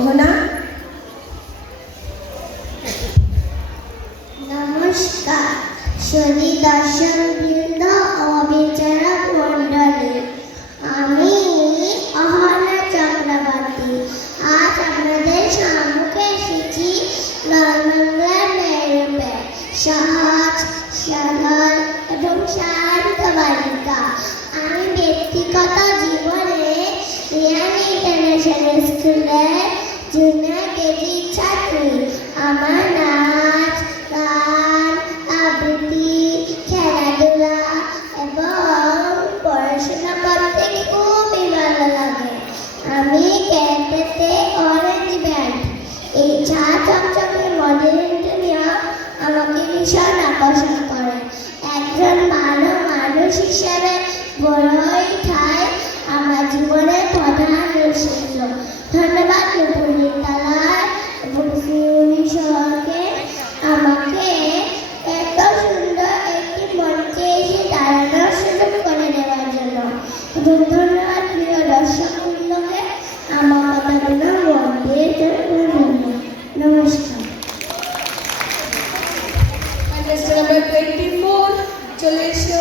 মোহনা। নমস্কার সুধী দর্শক বৃন্দ ও বিচারক মণ্ডলী, আমি অহনা চক্রবর্তী। আজ আপনাদের সম্মুখে এসেছি নর্মঙ্গলার মেয়েরূপে সহজ সরল এবং শান্ত বালিকা। আমি ব্যক্তিগত জীবনে রিয়ান ইন্টারন্যাশনাল স্কুলের জুনিয়র কেজি ছাত্রী। আমার নাচ, গান, আবৃত্তি, খেলাধুলা এবং পড়াশোনা করতে খুবই ভালো লাগে। আমি ক্যারাটেতে অরেঞ্জ ব্যান্ড। এই চা চকচকে মডেল ইন্টারভিউ আমাকে ভীষণ আকর্ষণ করে। একজন ভালো মানুষ হিসেবে বড়ই ঠাই আমার জীবনের প্রধান উদ্দেশ্য। ধন্যবাদ নূপুর বিদ্যালয় এবং শিউলি শহরকে আমাকে এত সুন্দর একটি মঞ্চে এসে দাঁড়ানোর সুযোগ করে দেওয়ার জন্য, এবং ধন্যবাদ প্রিয় দর্শক বৃন্দকে আমার কথাগুলো মন দিয়ে শোনার জন্য। নমস্কার। Contestant number 24, চলে এসো।